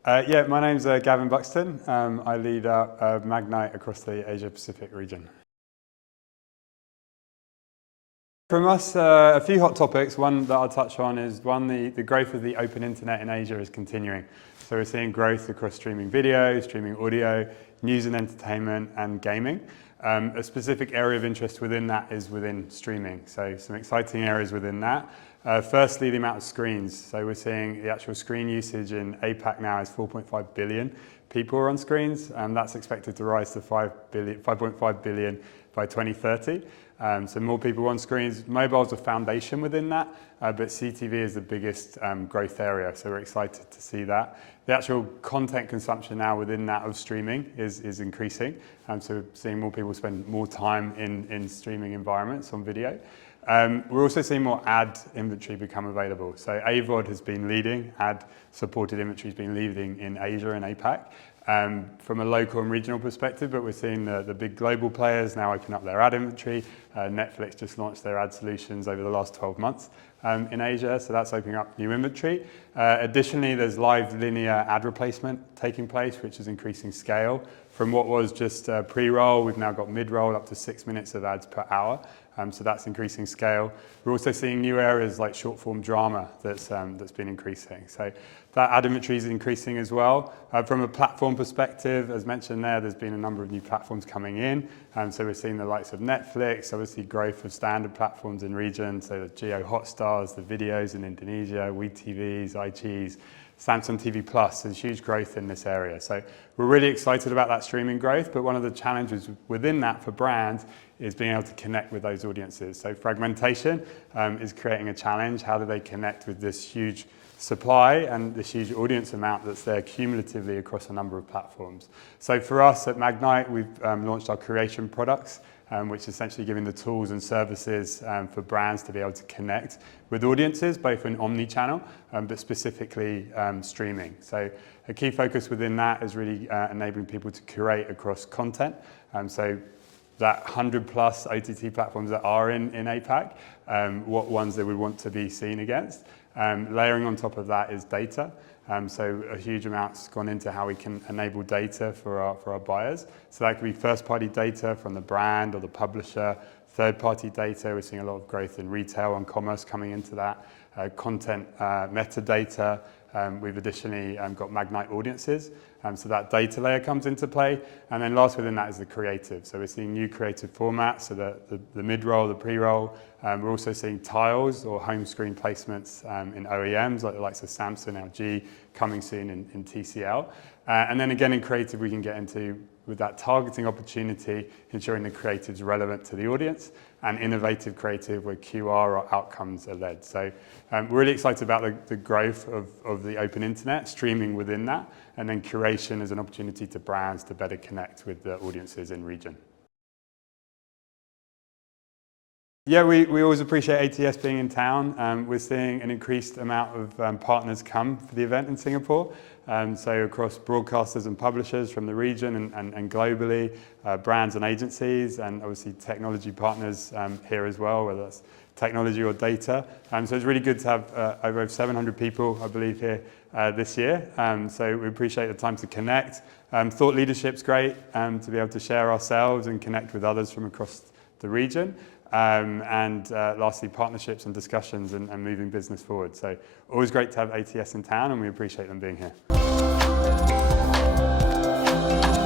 Yeah, my name's Gavin Buxton. I lead Magnite across the Asia-Pacific region. From us, a few hot topics. One that I'll touch on is the growth of the open internet in Asia is continuing. So we're seeing growth across streaming video, streaming audio, news and entertainment, and gaming. A specific area of interest within that is within streaming. So some exciting areas within that. Firstly, the amount of screens. So we're seeing the actual screen usage in APAC now is 4.5 billion people are on screens, and that's expected to rise to 5.5 billion by 2030. So more people on screens. Mobile's a foundation within that, but CTV is the biggest growth area, so we're excited to see that. The actual content consumption now within that of streaming is increasing, so we're seeing more people spend more time in streaming environments on video. We're also seeing more ad inventory become available. So AVOD has been leading, ad-supported inventory has been leading in Asia and APAC from a local and regional perspective, but we're seeing the big global players now open up their ad inventory. Netflix just launched their ad solutions over the last 12 months in Asia, so that's opening up new inventory. Additionally, there's live linear ad replacement taking place, which is increasing scale. From what was just pre-roll, we've now got mid-roll up to 6 minutes of ads per hour. So that's increasing scale. We're also seeing new areas like short-form drama that's been increasing. So that ad inventory is increasing as well. From a platform perspective, as mentioned there's been a number of new platforms coming in. So we're seeing the likes of Netflix, obviously growth of standard platforms in region, so the Geo Hotstars, the videos in Indonesia, WeTVs, iQIYIs, Samsung TV Plus, there's huge growth in this area. So we're really excited about that streaming growth, but one of the challenges within that for brands is being able to connect with those audiences. So fragmentation is creating a challenge. How do they connect with this huge supply and this huge audience amount that's there cumulatively across a number of platforms? So for us at Magnite, we've launched our creation products, which is essentially giving the tools and services for brands to be able to connect with audiences, both in omni-channel, but specifically streaming. So a key focus within that is really enabling people to curate across content. So that 100 plus OTT platforms that are in APAC, what ones they would want to be seen against. Layering on top of that is data. So a huge amount's gone into how we can enable data for our buyers. So that could be first-party data from the brand or the publisher, third-party data. We're seeing a lot of growth in retail and commerce coming into that. Content metadata. We've additionally got Magnite audiences. So that data layer comes into play. And then last within that is the creative. So we're seeing new creative formats, so the mid-roll, the pre-roll. We're also seeing tiles or home screen placements in OEMs, like the likes of Samsung, LG, coming soon in TCL. And then again in creative, we can get into with that targeting opportunity, ensuring the creative's relevant to the audience, and innovative creative where QR or outcomes are led. So we're really excited about the growth of the open internet, streaming within that, and then curation as an opportunity to brands to better connect with the audiences in region. Yeah, we always appreciate ATS being in town. We're seeing an increased amount of partners come for the event in Singapore. So across broadcasters and publishers from the region and globally, brands and agencies, and obviously technology partners here as well, whether that's technology or data. So it's really good to have over 700 people, I believe, here this year. So we appreciate the time to connect. Thought leadership's great, to be able to share ourselves and connect with others from across the region. And lastly, partnerships and discussions and moving business forward. So always great to have ATS in town, and we appreciate them being here.